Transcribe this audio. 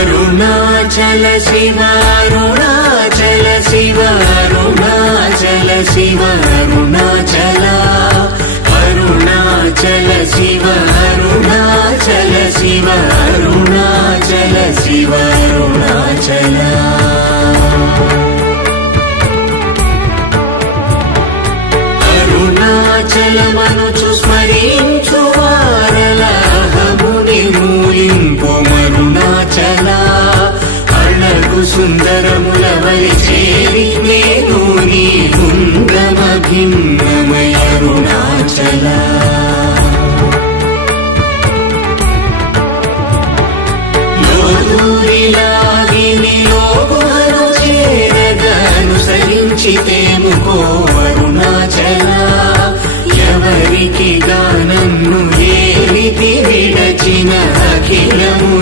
అరుణాచల శివ అరుణాచల శివ అరుణాచల శివ అరుణాచల అరుణాచల శివ అరుణాచల శివ అరుణాచల శివ అరుణాచల అరుణాచలమనుచు స్మరించు వారల అహముని మూలింపు మరుణాచల అళగు సుందరముల వలి చేరి నేను నీ గుండమ భిన్నమయ అరుణాచల లోదూరిలాగిని లోగుమను చేరగా అనుసరించితేముకో అరుణాచల ఎవరికి గానన్ను ఏలికి విడచిన అఖిలము